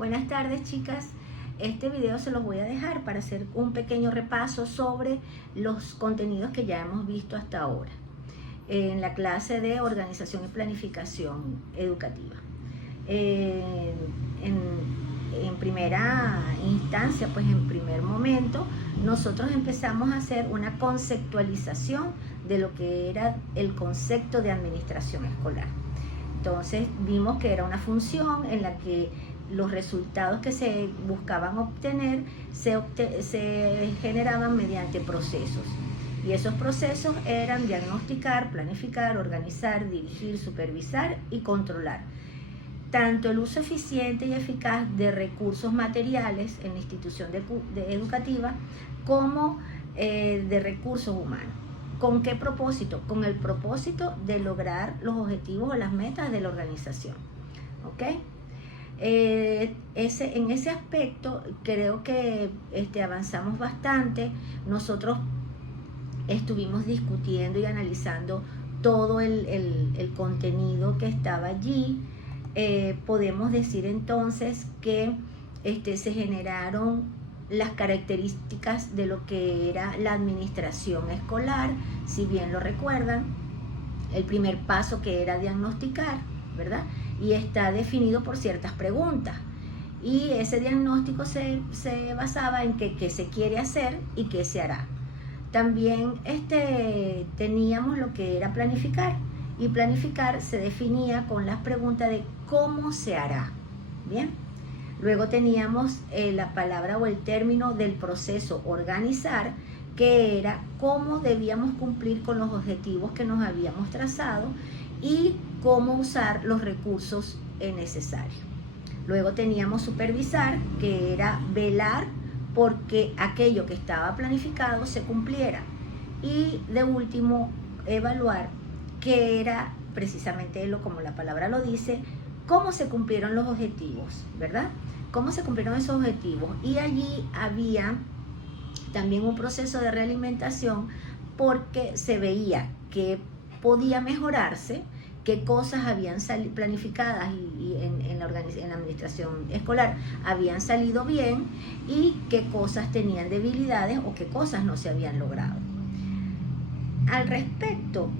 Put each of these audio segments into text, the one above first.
Buenas tardes, chicas. Este video se los voy a dejar para hacer un pequeño repaso sobre los contenidos que ya hemos visto hasta ahora en la clase de organización y planificación educativa. En primera instancia, pues en primer momento, nosotros empezamos a hacer una conceptualización de lo que era el concepto de administración escolar. Entonces vimos que era una función en la que los resultados que se buscaban obtener se generaban mediante procesos. Y esos procesos eran diagnosticar, planificar, organizar, dirigir, supervisar y controlar tanto el uso eficiente y eficaz de recursos materiales en la institución educativa como de recursos humanos. ¿Con qué propósito? Con el propósito de lograr los objetivos o las metas de la organización. ¿Ok? En ese aspecto creo que avanzamos bastante. Nosotros estuvimos discutiendo y analizando todo el contenido que estaba allí. Podemos decir entonces que se generaron las características de lo que era la administración escolar, si bien lo recuerdan, el primer paso que era diagnosticar, ¿verdad? Y está definido por ciertas preguntas. Y ese diagnóstico se basaba en qué se quiere hacer y qué se hará. También teníamos lo que era planificar. Y planificar se definía con las preguntas de cómo se hará. Bien. Luego teníamos la palabra o el término del proceso organizar, que era cómo debíamos cumplir con los objetivos que nos habíamos trazado y cómo usar los recursos necesarios. Luego teníamos supervisar, que era velar porque aquello que estaba planificado se cumpliera. Y de último, evaluar, que era precisamente como la palabra lo dice, cómo se cumplieron los objetivos, ¿verdad? Cómo se cumplieron esos objetivos. Y allí había también un proceso de realimentación porque se veía que podía mejorarse, qué cosas habían planificadas y en la administración escolar habían salido bien y qué cosas tenían debilidades o qué cosas no se habían logrado. Al respecto,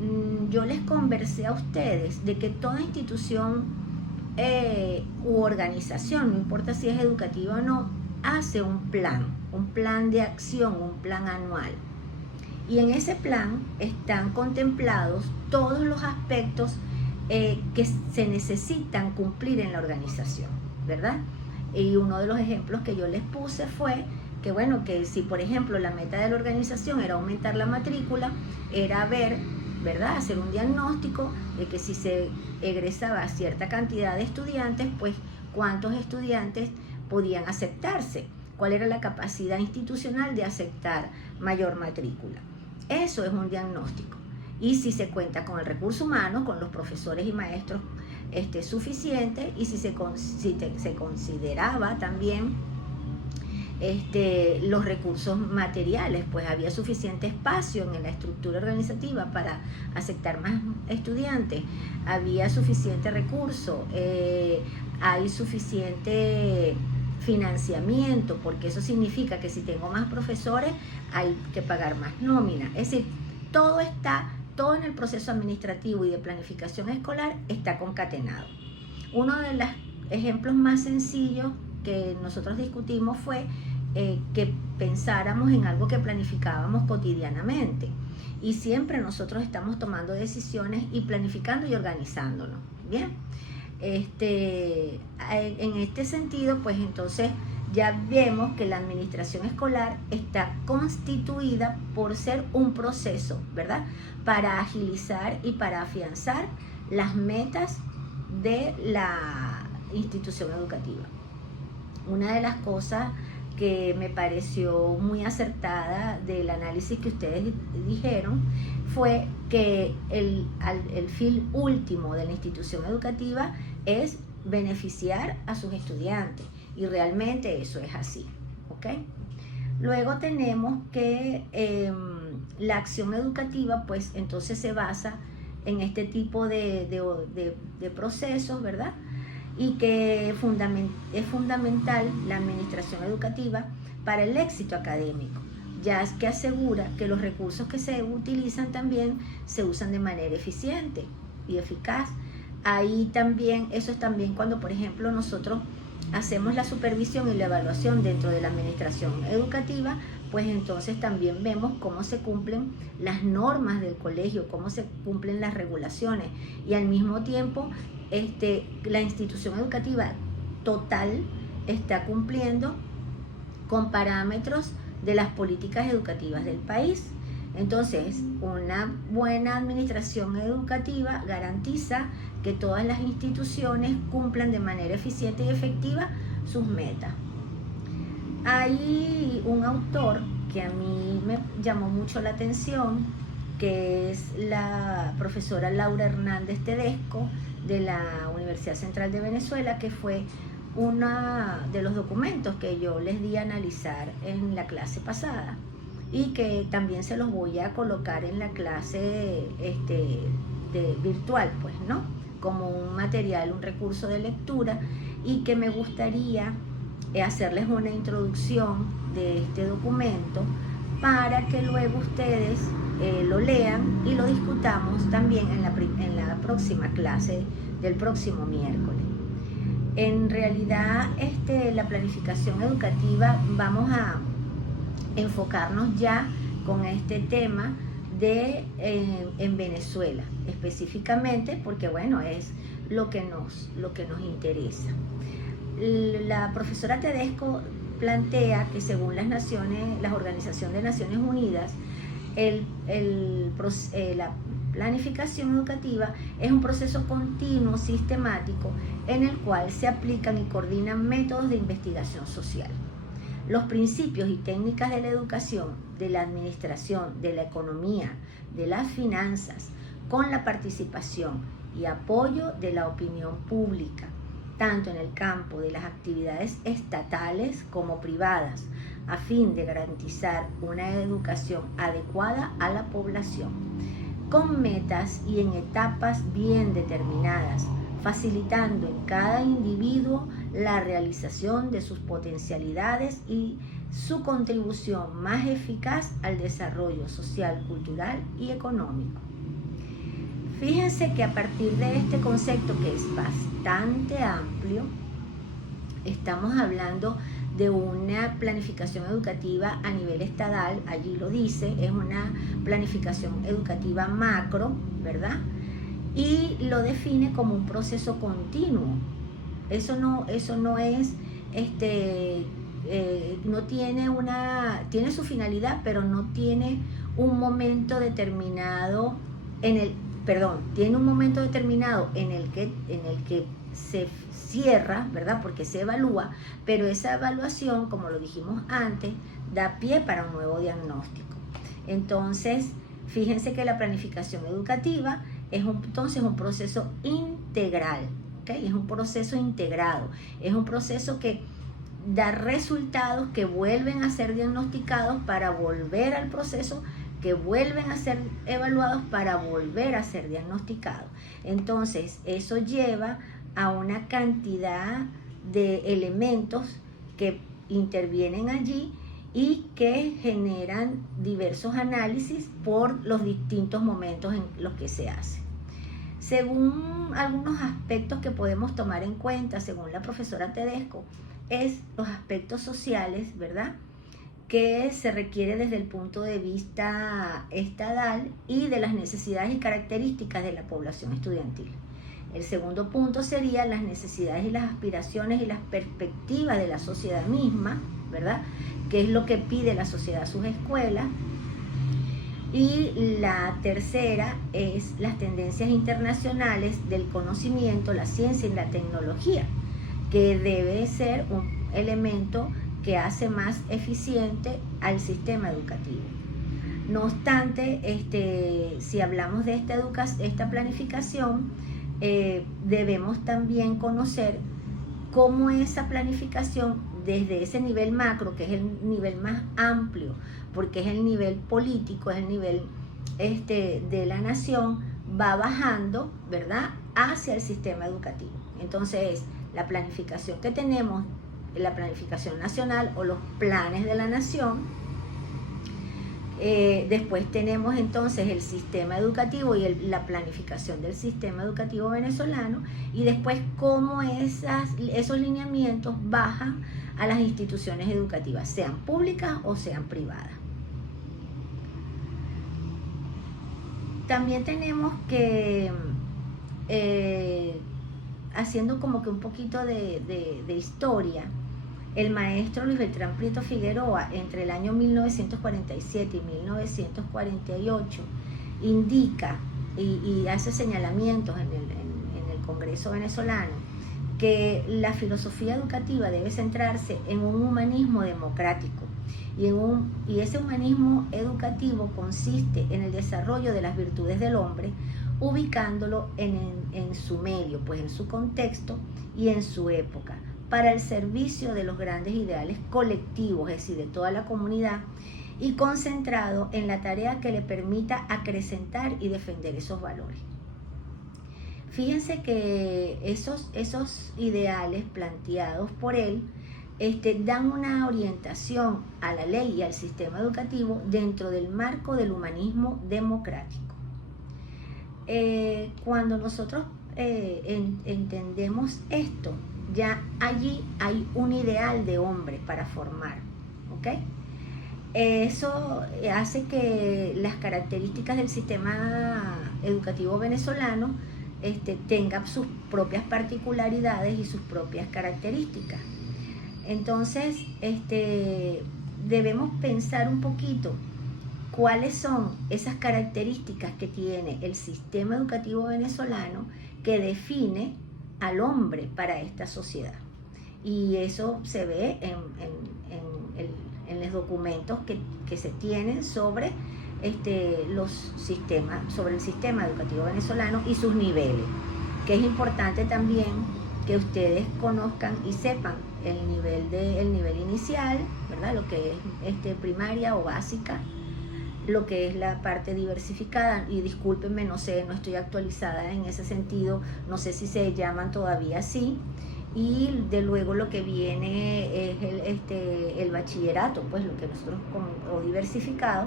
yo les conversé a ustedes de que toda institución u organización, no importa si es educativa o no, hace un plan de acción, un plan anual. Y en ese plan están contemplados todos los aspectos que se necesitan cumplir en la organización, ¿verdad? Y uno de los ejemplos que yo les puse fue que, bueno, que si por ejemplo la meta de la organización era aumentar la matrícula, era ver, ¿verdad?, hacer un diagnóstico de que si se egresaba cierta cantidad de estudiantes, pues cuántos estudiantes podían aceptarse, cuál era la capacidad institucional de aceptar mayor matrícula. Eso es un diagnóstico. Y si se cuenta con el recurso humano, con los profesores y maestros suficientes, y si se consideraba también los recursos materiales, pues había suficiente espacio en la estructura organizativa para aceptar más estudiantes, había suficiente recurso, hay suficiente financiamiento, porque eso significa que si tengo más profesores hay que pagar más nómina. Es decir, todo en el proceso administrativo y de planificación escolar está concatenado. Uno de los ejemplos más sencillos que nosotros discutimos fue que pensáramos en algo que planificábamos cotidianamente, y siempre nosotros estamos tomando decisiones y planificando y organizándonos. Bien, en este sentido, pues entonces ya vemos que la administración escolar está constituida por ser un proceso, ¿verdad?, para agilizar y para afianzar las metas de la institución educativa. Una de las cosas que me pareció muy acertada del análisis que ustedes dijeron fue que el fin último de la institución educativa es beneficiar a sus estudiantes, y realmente eso es así, ¿ok? Luego tenemos que la acción educativa, pues entonces se basa en este tipo de procesos, ¿verdad? y que es fundamental la administración educativa para el éxito académico, ya que asegura que los recursos que se utilizan también se usan de manera eficiente y eficaz. Ahí también, eso es también cuando, por ejemplo, nosotros hacemos la supervisión y la evaluación dentro de la administración educativa, pues entonces también vemos cómo se cumplen las normas del colegio, cómo se cumplen las regulaciones, y al mismo tiempo la institución educativa total está cumpliendo con parámetros de las políticas educativas del país. Entonces, una buena administración educativa garantiza que todas las instituciones cumplan de manera eficiente y efectiva sus metas. Hay un autor que a mí me llamó mucho la atención, que es la profesora Laura Hernández Tedesco de la Universidad Central de Venezuela, que fue uno de los documentos que yo les di a analizar en la clase pasada y que también se los voy a colocar en la clase virtual, pues, ¿no? Como un material, un recurso de lectura, y que me gustaría hacerles una introducción de este documento para que luego ustedes lo lean y lo discutamos también en la próxima clase del próximo miércoles. En realidad, la planificación educativa, vamos a enfocarnos ya con este tema en Venezuela, específicamente porque, bueno, es lo que nos interesa. La profesora Tedesco plantea que según la Organización de Naciones Unidas, la planificación educativa es un proceso continuo, sistemático, en el cual se aplican y coordinan métodos de investigación social. Los principios y técnicas de la educación, de la administración, de la economía, de las finanzas, con la participación y apoyo de la opinión pública, tanto en el campo de las actividades estatales como privadas, a fin de garantizar una educación adecuada a la población, con metas y en etapas bien determinadas, facilitando en cada individuo la realización de sus potencialidades y su contribución más eficaz al desarrollo social, cultural y económico. Fíjense que a partir de este concepto, que es bastante amplio, estamos hablando de una planificación educativa a nivel estatal, allí lo dice, es una planificación educativa macro, ¿verdad? Y lo define como un proceso continuo. Eso no es, no tiene su finalidad, pero no tiene un momento determinado tiene un momento determinado en el que se cierra, ¿verdad? Porque se evalúa, pero esa evaluación, como lo dijimos antes, da pie para un nuevo diagnóstico. Entonces, fíjense que la planificación educativa es entonces un proceso integral, ¿ok? Es un proceso integrado, es un proceso que da resultados que vuelven a ser diagnosticados para volver al proceso, que vuelven a ser evaluados para volver a ser diagnosticados. Entonces, eso lleva a una cantidad de elementos que intervienen allí y que generan diversos análisis por los distintos momentos en los que se hace. Según algunos aspectos que podemos tomar en cuenta, según la profesora Tedesco, es los aspectos sociales, ¿verdad?, que se requiere desde el punto de vista estatal y de las necesidades y características de la población estudiantil. El segundo punto sería las necesidades y las aspiraciones y las perspectivas de la sociedad misma, ¿verdad?, que es lo que pide la sociedad a sus escuelas. Y la tercera es las tendencias internacionales del conocimiento, la ciencia y la tecnología, que debe ser un elemento que hace más eficiente al sistema educativo. No obstante, si hablamos de esta planificación, debemos también conocer cómo esa planificación, desde ese nivel macro, que es el nivel más amplio, porque es el nivel político, es el nivel de la nación, va bajando, ¿verdad?, hacia el sistema educativo. Entonces, la planificación que tenemos, la planificación nacional o los planes de la nación. Después tenemos entonces el sistema educativo y la planificación del sistema educativo venezolano, y después cómo esos lineamientos bajan a las instituciones educativas, sean públicas o sean privadas. También tenemos que, haciendo como que un poquito de historia, el maestro Luis Beltrán Prieto Figueroa, entre el año 1947 y 1948, indica y hace señalamientos en el Congreso venezolano que la filosofía educativa debe centrarse en un humanismo democrático, y ese humanismo educativo consiste en el desarrollo de las virtudes del hombre, ubicándolo en su medio, pues en su contexto y en su época, para el servicio de los grandes ideales colectivos, es decir, de toda la comunidad, y concentrado en la tarea que le permita acrecentar y defender esos valores. Fíjense que esos ideales planteados por él dan una orientación a la ley y al sistema educativo dentro del marco del humanismo democrático. Cuando nosotros entendemos esto, ya allí hay un ideal de hombre para formar, ¿ok? Eso hace que las características del sistema educativo venezolano tengan sus propias particularidades y sus propias características. Entonces, debemos pensar un poquito cuáles son esas características que tiene el sistema educativo venezolano que define al hombre para esta sociedad. Y eso se ve en los documentos que se tienen sobre sobre el sistema educativo venezolano y sus niveles, que es importante también que ustedes conozcan y sepan el nivel inicial, ¿verdad? Lo que es primaria o básica, lo que es la parte diversificada, y discúlpenme, no sé, no estoy actualizada en ese sentido, no sé si se llaman todavía así, y de luego lo que viene es el bachillerato, pues lo que nosotros o diversificado,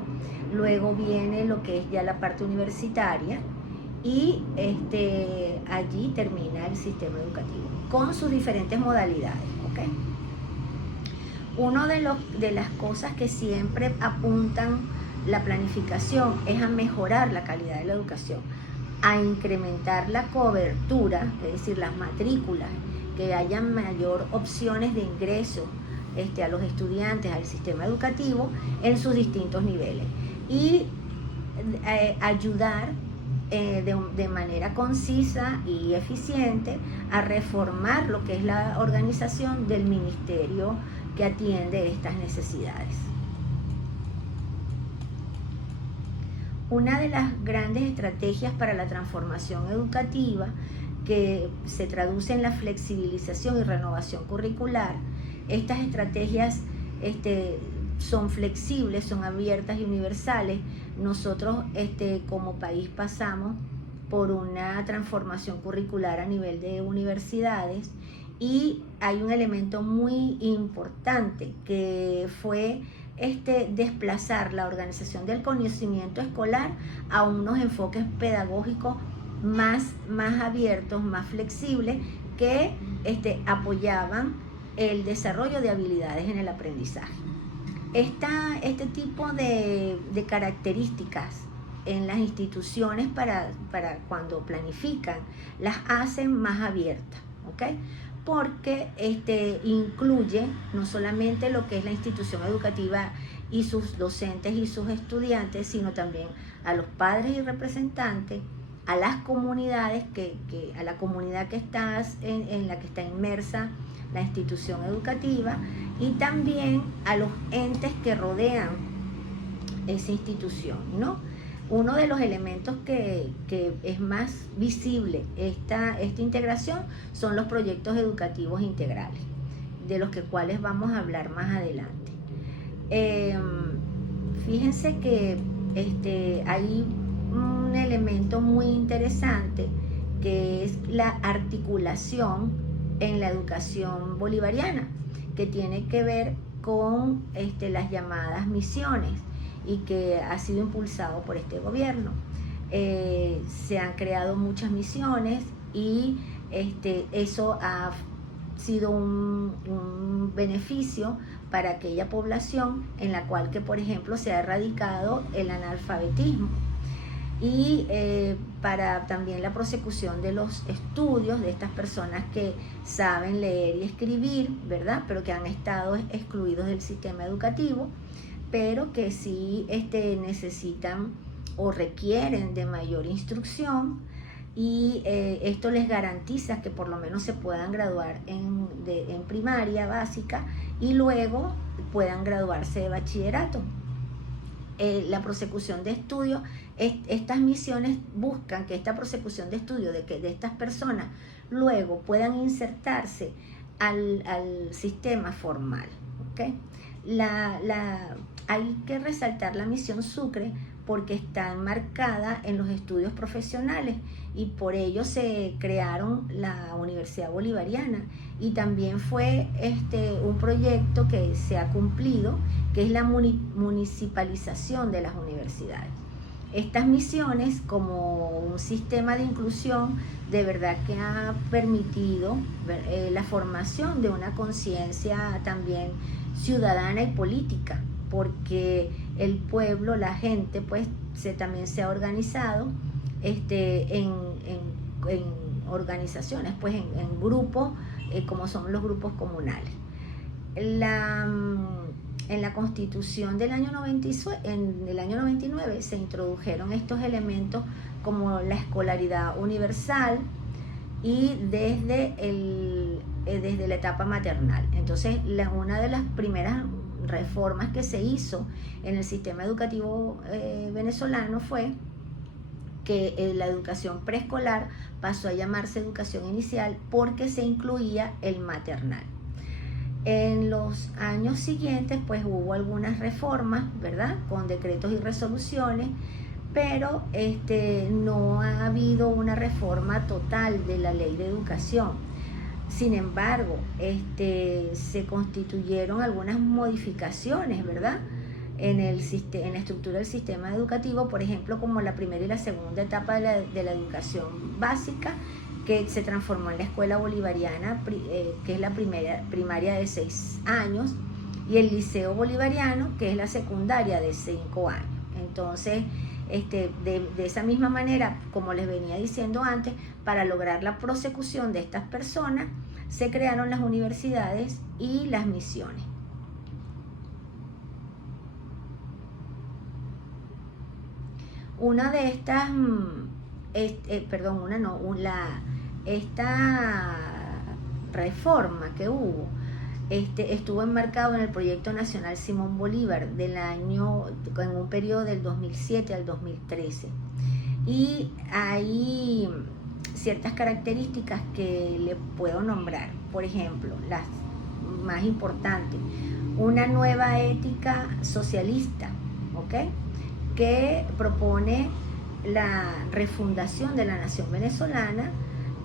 luego viene lo que es ya la parte universitaria, y allí termina el sistema educativo con sus diferentes modalidades, ¿ok? Una de las cosas que siempre apuntan la planificación es a mejorar la calidad de la educación, a incrementar la cobertura, es decir, las matrículas, que haya mayor opciones de ingreso a los estudiantes al sistema educativo en sus distintos niveles, y ayudar de manera concisa y eficiente a reformar lo que es la organización del ministerio que atiende estas necesidades. Una de las grandes estrategias para la transformación educativa, que se traduce en la flexibilización y renovación curricular, estas estrategias son flexibles, son abiertas y universales. Nosotros como país pasamos por una transformación curricular a nivel de universidades, y hay un elemento muy importante que fue desplazar la organización del conocimiento escolar a unos enfoques pedagógicos más abiertos, más flexibles, que apoyaban el desarrollo de habilidades en el aprendizaje. Este tipo de características en las instituciones para cuando planifican, las hacen más abiertas, ¿ok? Porque incluye no solamente lo que es la institución educativa y sus docentes y sus estudiantes, sino también a los padres y representantes, a las comunidades, a la comunidad que en la que está inmersa la institución educativa, y también a los entes que rodean esa institución, ¿no? Uno de los elementos que es más visible esta integración son los proyectos educativos integrales, de los cuales vamos a hablar más adelante. Fíjense que hay un elemento muy interesante, que es la articulación en la educación bolivariana, que tiene que ver con las llamadas misiones y que ha sido impulsado por este gobierno. Se han creado muchas misiones y eso ha sido un beneficio para aquella población en la cual que, por ejemplo, se ha erradicado el analfabetismo, y para también la prosecución de los estudios de estas personas que saben leer y escribir, ¿verdad? Pero que han estado excluidos del sistema educativo, pero que sí necesitan o requieren de mayor instrucción, y esto les garantiza que por lo menos se puedan graduar en primaria básica y luego puedan graduarse de bachillerato. La prosecución de estudios, estas misiones buscan que esta prosecución de estudios de estas personas luego puedan insertarse al sistema formal, ¿okay? Hay que resaltar la misión Sucre porque está enmarcada en los estudios profesionales, y por ello se crearon la Universidad Bolivariana, y también fue un proyecto que se ha cumplido, que es la municipalización de las universidades. Estas misiones, como un sistema de inclusión, de verdad que ha permitido la formación de una conciencia también ciudadana y política, porque el pueblo, la gente, pues también se ha organizado en organizaciones, pues en grupos, como son los grupos comunales. En la Constitución del año 99 se introdujeron estos elementos como la escolaridad universal y desde la etapa maternal. Entonces, una de las primeras reformas que se hizo en el sistema educativo venezolano fue que la educación preescolar pasó a llamarse educación inicial porque se incluía el maternal. En los años siguientes pues hubo algunas reformas, ¿verdad?, con decretos y resoluciones, pero no ha habido una reforma total de la ley de educación. Sin embargo, se constituyeron algunas modificaciones, ¿verdad?, en la estructura del sistema educativo, por ejemplo, como la primera y la segunda etapa de la educación básica, que se transformó en la escuela bolivariana, que es la primaria de 6 años, y el liceo bolivariano, que es la secundaria de 5 años. Entonces, de esa misma manera, como les venía diciendo antes, para lograr la prosecución de estas personas, se crearon las universidades y las misiones. Una de estas, esta reforma que hubo, estuvo enmarcado en el Proyecto Nacional Simón Bolívar en un periodo del 2007 al 2013. Y hay ciertas características que le puedo nombrar. Por ejemplo, las más importantes: una nueva ética socialista, ¿ok?, que propone la refundación de la nación venezolana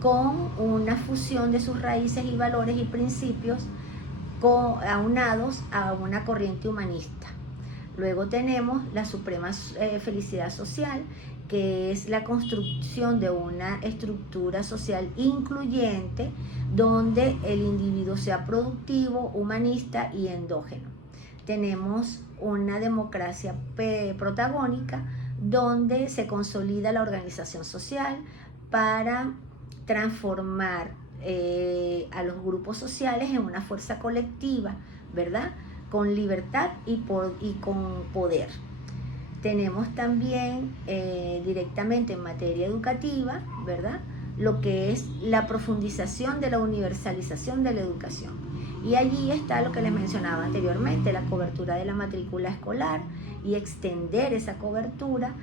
con una fusión de sus raíces y valores y principios aunados a una corriente humanista. Luego tenemos la suprema felicidad social, que es la construcción de una estructura social incluyente donde el individuo sea productivo, humanista y endógeno. Tenemos una democracia protagónica donde se consolida la organización social para transformar a los grupos sociales en una fuerza colectiva, ¿verdad?, con libertad y con poder. Tenemos también directamente en materia educativa, ¿verdad?, lo que es la profundización de la universalización de la educación. Y allí está lo que les mencionaba anteriormente, la cobertura de la matrícula escolar y extender esa cobertura,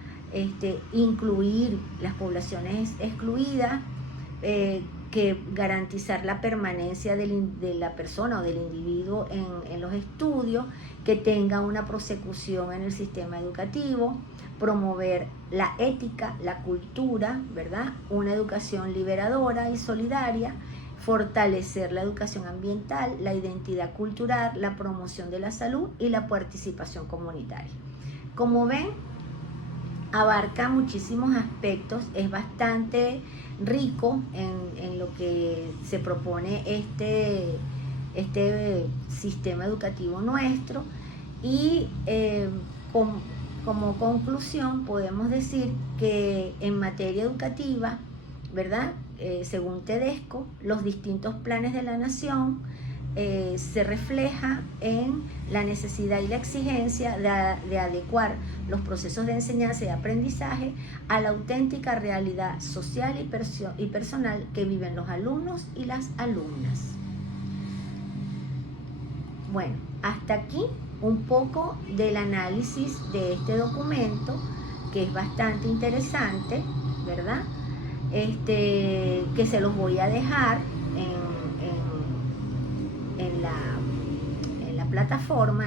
incluir las poblaciones excluidas, que garantizar la permanencia de la persona o del individuo en los estudios, que tenga una prosecución en el sistema educativo, promover la ética, la cultura, ¿verdad?, una educación liberadora y solidaria, fortalecer la educación ambiental, la identidad cultural, la promoción de la salud y la participación comunitaria. Como ven, abarca muchísimos aspectos, es bastante rico en lo que se propone este sistema educativo nuestro, y como conclusión podemos decir que en materia educativa, ¿verdad? Según Tedesco, los distintos planes de la nación se refleja en la necesidad y la exigencia de adecuar los procesos de enseñanza y aprendizaje a la auténtica realidad social y personal que viven los alumnos y las alumnas. Bueno, hasta aquí un poco del análisis de este documento, que es bastante interesante, ¿verdad? Que se los voy a dejar en la plataforma,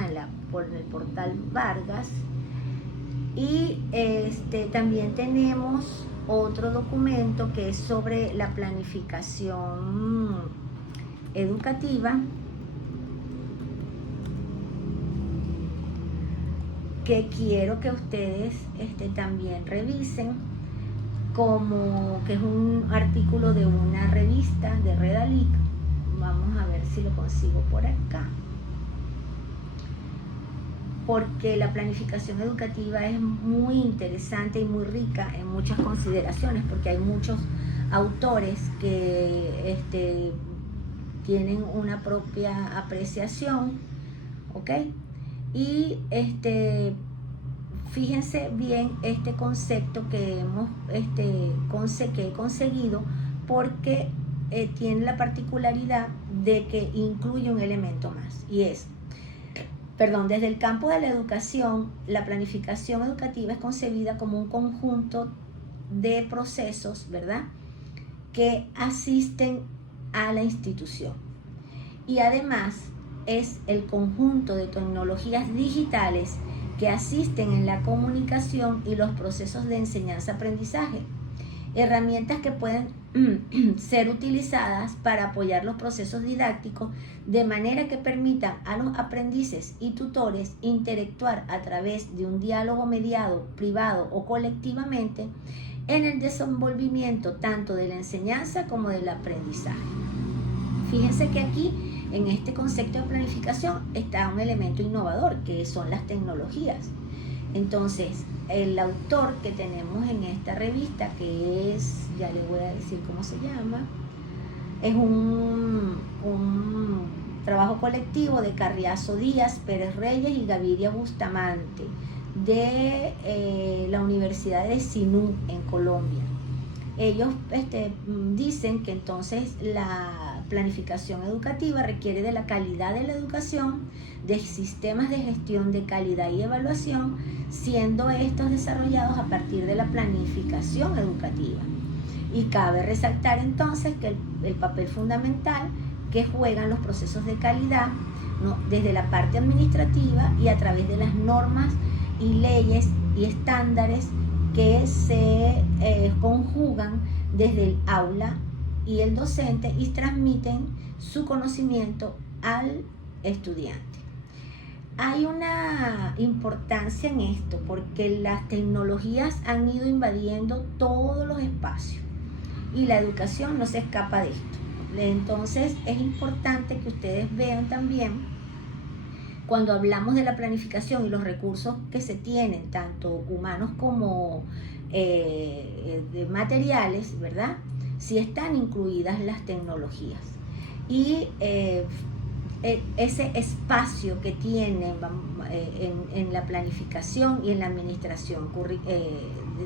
por el portal Vargas. Y también tenemos otro documento que es sobre la planificación educativa, que quiero que ustedes también revisen, como que es un artículo de una revista de Redalic. Vamos a ver si lo consigo por acá, porque la planificación educativa es muy interesante y muy rica en muchas consideraciones, porque hay muchos autores que tienen una propia apreciación, ¿ok? Y fíjense bien este concepto que he conseguido, porque tiene la particularidad de que incluye un elemento más, y es, desde el campo de la educación, la planificación educativa es concebida como un conjunto de procesos, ¿verdad?, que asisten a la institución, y además es el conjunto de tecnologías digitales que asisten en la comunicación y los procesos de enseñanza-aprendizaje, herramientas que pueden ser utilizadas para apoyar los procesos didácticos de manera que permitan a los aprendices y tutores interactuar a través de un diálogo mediado, privado o colectivamente en el desenvolvimiento tanto de la enseñanza como del aprendizaje. Fíjense que aquí, en este concepto de planificación, está un elemento innovador, que son las tecnologías. Entonces, el autor que tenemos en esta revista, que es, ya les voy a decir cómo se llama, es un trabajo colectivo de Carriazo Díaz, Pérez Reyes y Gaviria Bustamante, de la Universidad de Sinú, en Colombia. Ellos dicen que entonces la planificación educativa requiere de la calidad de la educación, de sistemas de gestión de calidad y evaluación, siendo estos desarrollados a partir de la planificación educativa. Y cabe resaltar entonces que el papel fundamental que juegan los procesos de calidad, ¿no?, desde la parte administrativa y a través de las normas y leyes y estándares que se conjugan desde el aula y el docente y transmiten su conocimiento al estudiante. Hay una importancia en esto porque las tecnologías han ido invadiendo todos los espacios y la educación no se escapa de esto. Entonces es importante que ustedes vean también, cuando hablamos de la planificación y los recursos que se tienen, tanto humanos como de materiales, ¿verdad?, si están incluidas las tecnologías. Y ese espacio que tienen en la planificación y en la administración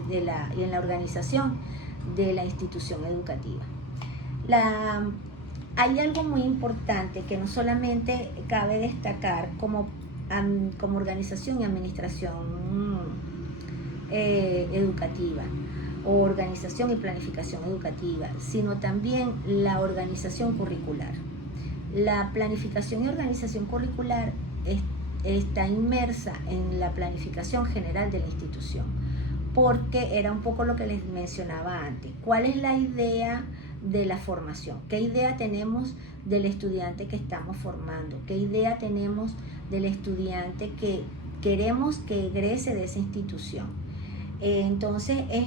y en la organización de la institución educativa. Hay algo muy importante que no solamente cabe destacar como organización y administración educativa, o organización y planificación educativa, sino también la organización curricular. La planificación y organización curricular está inmersa en la planificación general de la institución, porque era un poco lo que les mencionaba antes. ¿Cuál es la idea de la formación. ¿Qué idea tenemos del estudiante que estamos formando? ¿Qué idea tenemos del estudiante que queremos que egrese de esa institución? Entonces es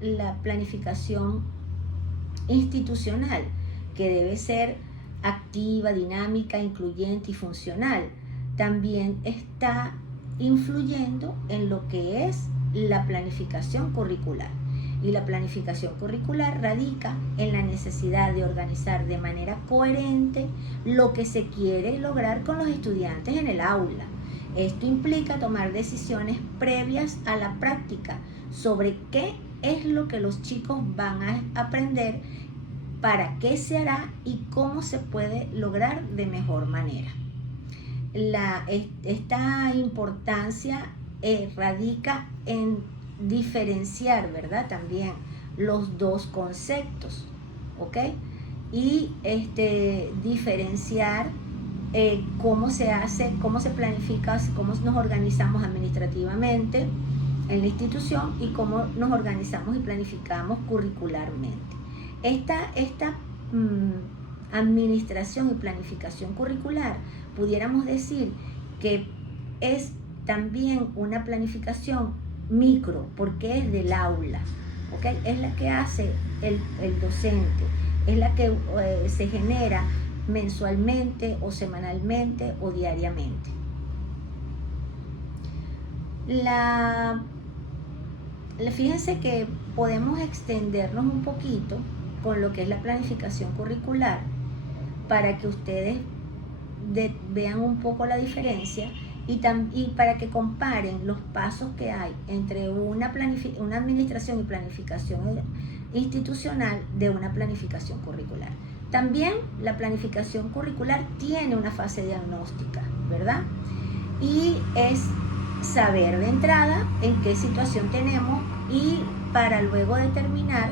la planificación institucional, que debe ser activa, dinámica, incluyente y funcional. También está influyendo en lo que es la planificación curricular. Y la planificación curricular radica en la necesidad de organizar de manera coherente lo que se quiere lograr con los estudiantes en el aula. Esto implica tomar decisiones previas a la práctica sobre qué es lo que los chicos van a aprender, para qué se hará y cómo se puede lograr de mejor manera. Esta importancia radica en diferenciar, ¿verdad? También los dos conceptos, ¿ok? Y diferenciar cómo se hace, cómo se planifica, cómo nos organizamos administrativamente en la institución y cómo nos organizamos y planificamos curricularmente. Esta administración y planificación curricular, pudiéramos decir que es también una planificación micro, porque es del aula, ¿okay? Es la que hace el docente, es la que se genera mensualmente o semanalmente o diariamente. Fíjense que podemos extendernos un poquito con lo que es la planificación curricular para que ustedes vean un poco la diferencia y para que comparen los pasos que hay entre una administración y planificación institucional de una planificación curricular. También la planificación curricular tiene una fase diagnóstica, ¿verdad? Y es saber de entrada en qué situación tenemos y para luego determinar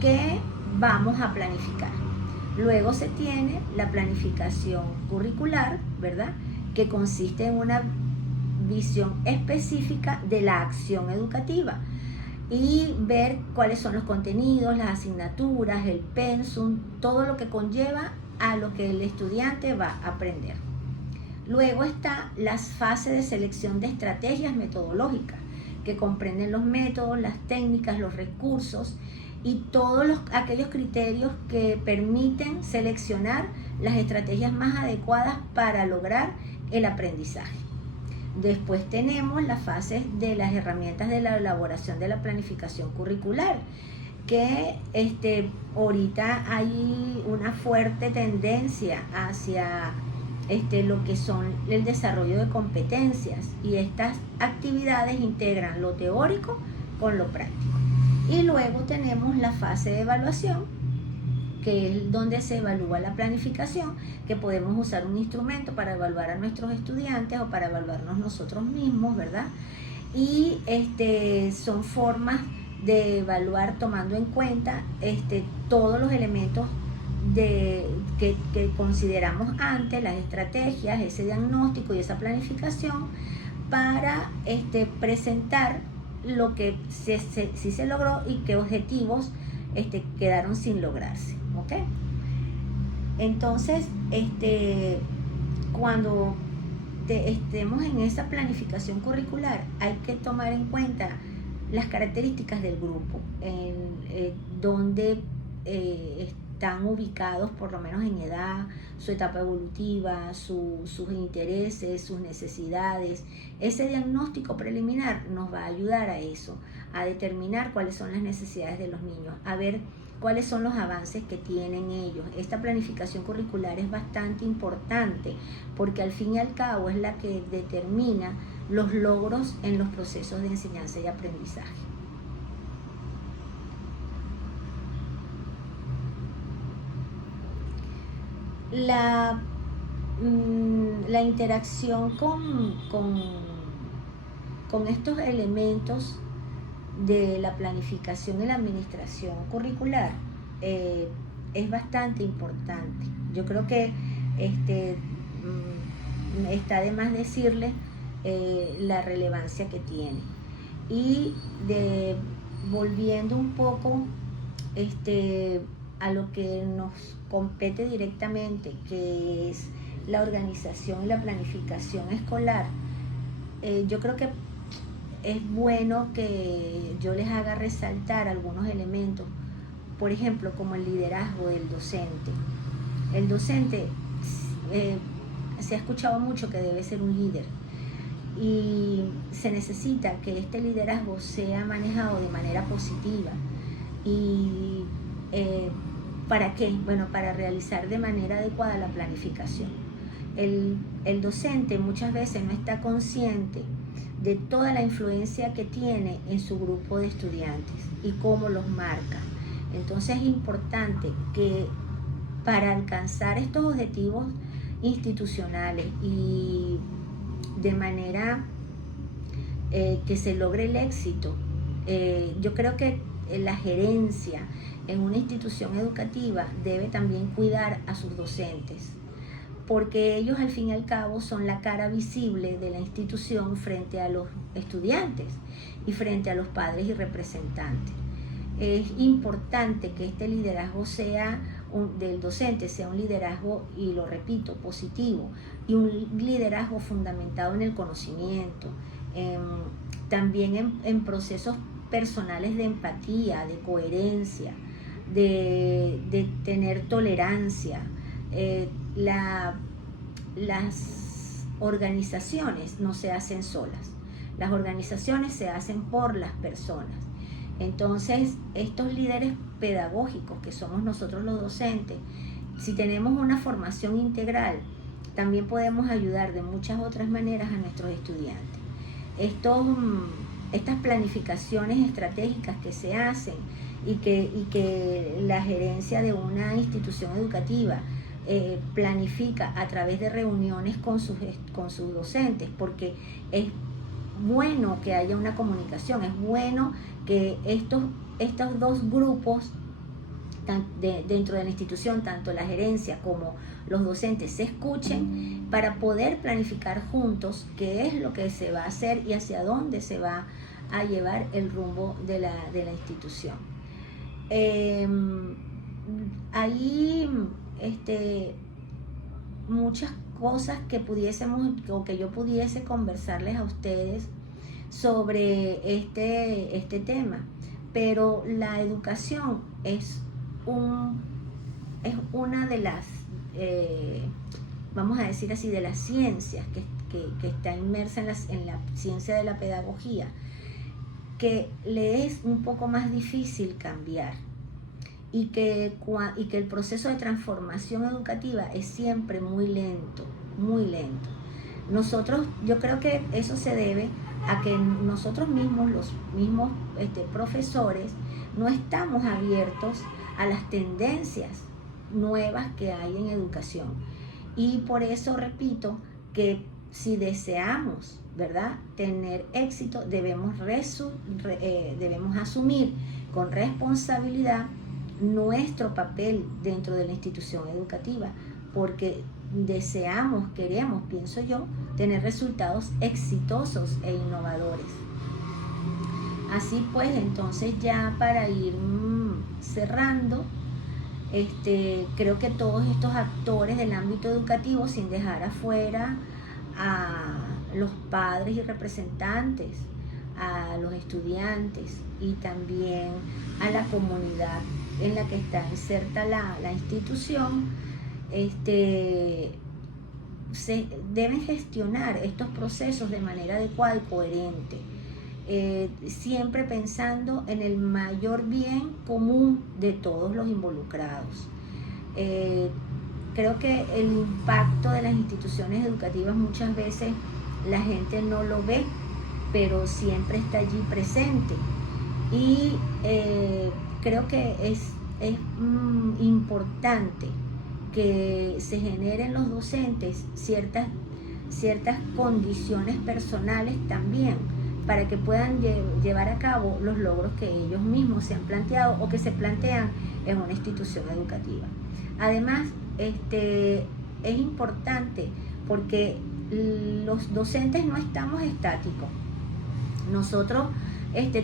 qué vamos a planificar. Luego se tiene la planificación curricular, ¿verdad?, que consiste en una visión específica de la acción educativa y ver cuáles son los contenidos, las asignaturas, el pensum, todo lo que conlleva a lo que el estudiante va a aprender. Luego está las fases de selección de estrategias metodológicas, que comprenden los métodos, las técnicas, los recursos y todos aquellos criterios que permiten seleccionar las estrategias más adecuadas para lograr el aprendizaje. Después tenemos las fases de las herramientas de la elaboración de la planificación curricular, que ahorita hay una fuerte tendencia hacia lo que son el desarrollo de competencias, y estas actividades integran lo teórico con lo práctico. Y luego tenemos la fase de evaluación, que es donde se evalúa la planificación, que podemos usar un instrumento para evaluar a nuestros estudiantes o para evaluarnos nosotros mismos, ¿verdad? Y son formas de evaluar tomando en cuenta todos los elementos que consideramos antes, las estrategias, ese diagnóstico y esa planificación, para presentar lo que sí se logró y qué objetivos quedaron sin lograrse, ¿ok? Entonces, cuando estemos en esa planificación curricular, hay que tomar en cuenta las características del grupo, donde están ubicados, por lo menos en edad, su etapa evolutiva, sus intereses, sus necesidades. Ese diagnóstico preliminar nos va a ayudar a eso, a determinar cuáles son las necesidades de los niños, a ver cuáles son los avances que tienen ellos. Esta planificación curricular es bastante importante porque al fin y al cabo es la que determina los logros en los procesos de enseñanza y aprendizaje. La interacción con estos elementos de la planificación y la administración curricular es bastante importante. Yo creo que está de más decirle la relevancia que tiene. Y volviendo un poco a lo que nos compete directamente, que es la organización y la planificación escolar, yo creo que es bueno que yo les haga resaltar algunos elementos, por ejemplo, como el liderazgo del docente. El docente se ha escuchado mucho que debe ser un líder, y se necesita que este liderazgo sea manejado de manera positiva. ¿Y para qué? Bueno, para realizar de manera adecuada la planificación. El docente muchas veces no está consciente de toda la influencia que tiene en su grupo de estudiantes y cómo los marca. Entonces es importante que para alcanzar estos objetivos institucionales y de manera que se logre el éxito, yo creo que la gerencia en una institución educativa debe también cuidar a sus docentes, porque ellos al fin y al cabo son la cara visible de la institución frente a los estudiantes y frente a los padres y representantes. Es importante que este liderazgo del docente sea un liderazgo, y lo repito, positivo, y un liderazgo fundamentado en el conocimiento, también en procesos personales de empatía, de coherencia, de tener tolerancia. Las organizaciones no se hacen solas, las organizaciones se hacen por las personas. Entonces, estos líderes pedagógicos que somos nosotros los docentes, si tenemos una formación integral, también podemos ayudar de muchas otras maneras a nuestros estudiantes. Estas planificaciones estratégicas que se hacen y que la gerencia de una institución educativa planifica a través de reuniones con sus docentes, porque es bueno que haya una comunicación, es bueno que estos dos grupos dentro de la institución, tanto la gerencia como los docentes, se escuchen para poder planificar juntos qué es lo que se va a hacer y hacia dónde se va a llevar el rumbo de la institución. Hay muchas cosas que yo pudiese conversarles a ustedes sobre este tema, pero la educación es una de las, vamos a decir así, de las ciencias que está inmersa en la ciencia de la pedagogía, que le es un poco más difícil cambiar, y que el proceso de transformación educativa es siempre muy lento, muy lento. Yo creo que eso se debe a que nosotros mismos, los mismos profesores, no estamos abiertos a las tendencias nuevas que hay en educación. Y por eso repito que si deseamos, ¿verdad?, tener éxito, debemos asumir con responsabilidad nuestro papel dentro de la institución educativa, porque queremos, pienso yo, tener resultados exitosos e innovadores. Así pues, entonces, ya para ir cerrando, creo que todos estos actores del ámbito educativo, sin dejar afuera a los padres y representantes, a los estudiantes y también a la comunidad en la que está inserta la institución, se deben gestionar estos procesos de manera adecuada y coherente, siempre pensando en el mayor bien común de todos los involucrados. Creo que el impacto de las instituciones educativas muchas veces la gente no lo ve, pero siempre está allí presente, y creo que es importante que se generen los docentes ciertas condiciones personales también, para que puedan llevar a cabo los logros que ellos mismos se han planteado o que se plantean en una institución educativa. Además, es importante porque los docentes no estamos estáticos. Nosotros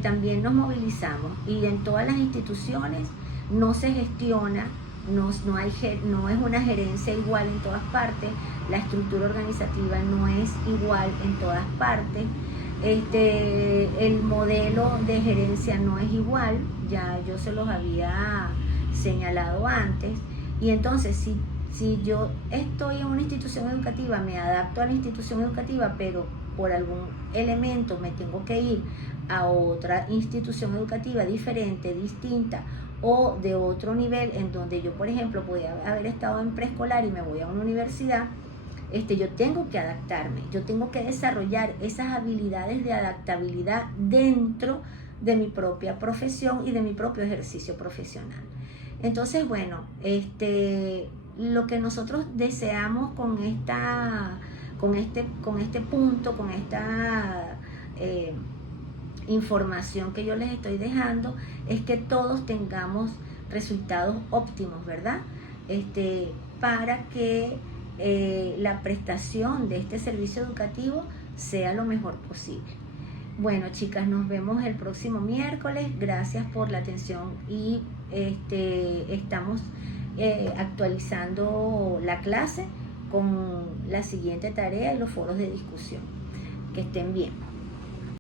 también nos movilizamos, y en todas las instituciones no se gestiona, no es una gerencia igual en todas partes, la estructura organizativa no es igual en todas partes, el modelo de gerencia no es igual, ya yo se los había señalado antes, y entonces si yo estoy en una institución educativa, me adapto a la institución educativa, pero por algún elemento me tengo que ir a otra institución educativa diferente, distinta, o de otro nivel, en donde yo, por ejemplo, podía haber estado en preescolar y me voy a una universidad, yo tengo que adaptarme, yo tengo que desarrollar esas habilidades de adaptabilidad dentro de mi propia profesión y de mi propio ejercicio profesional. Entonces, bueno, lo que nosotros deseamos con este punto, con esta información que yo les estoy dejando, es que todos tengamos resultados óptimos, ¿verdad? Para que la prestación de este servicio educativo sea lo mejor posible. Bueno, chicas, nos vemos el próximo miércoles. Gracias por la atención y estamos actualizando la clase con la siguiente tarea y los foros de discusión. Que estén bien.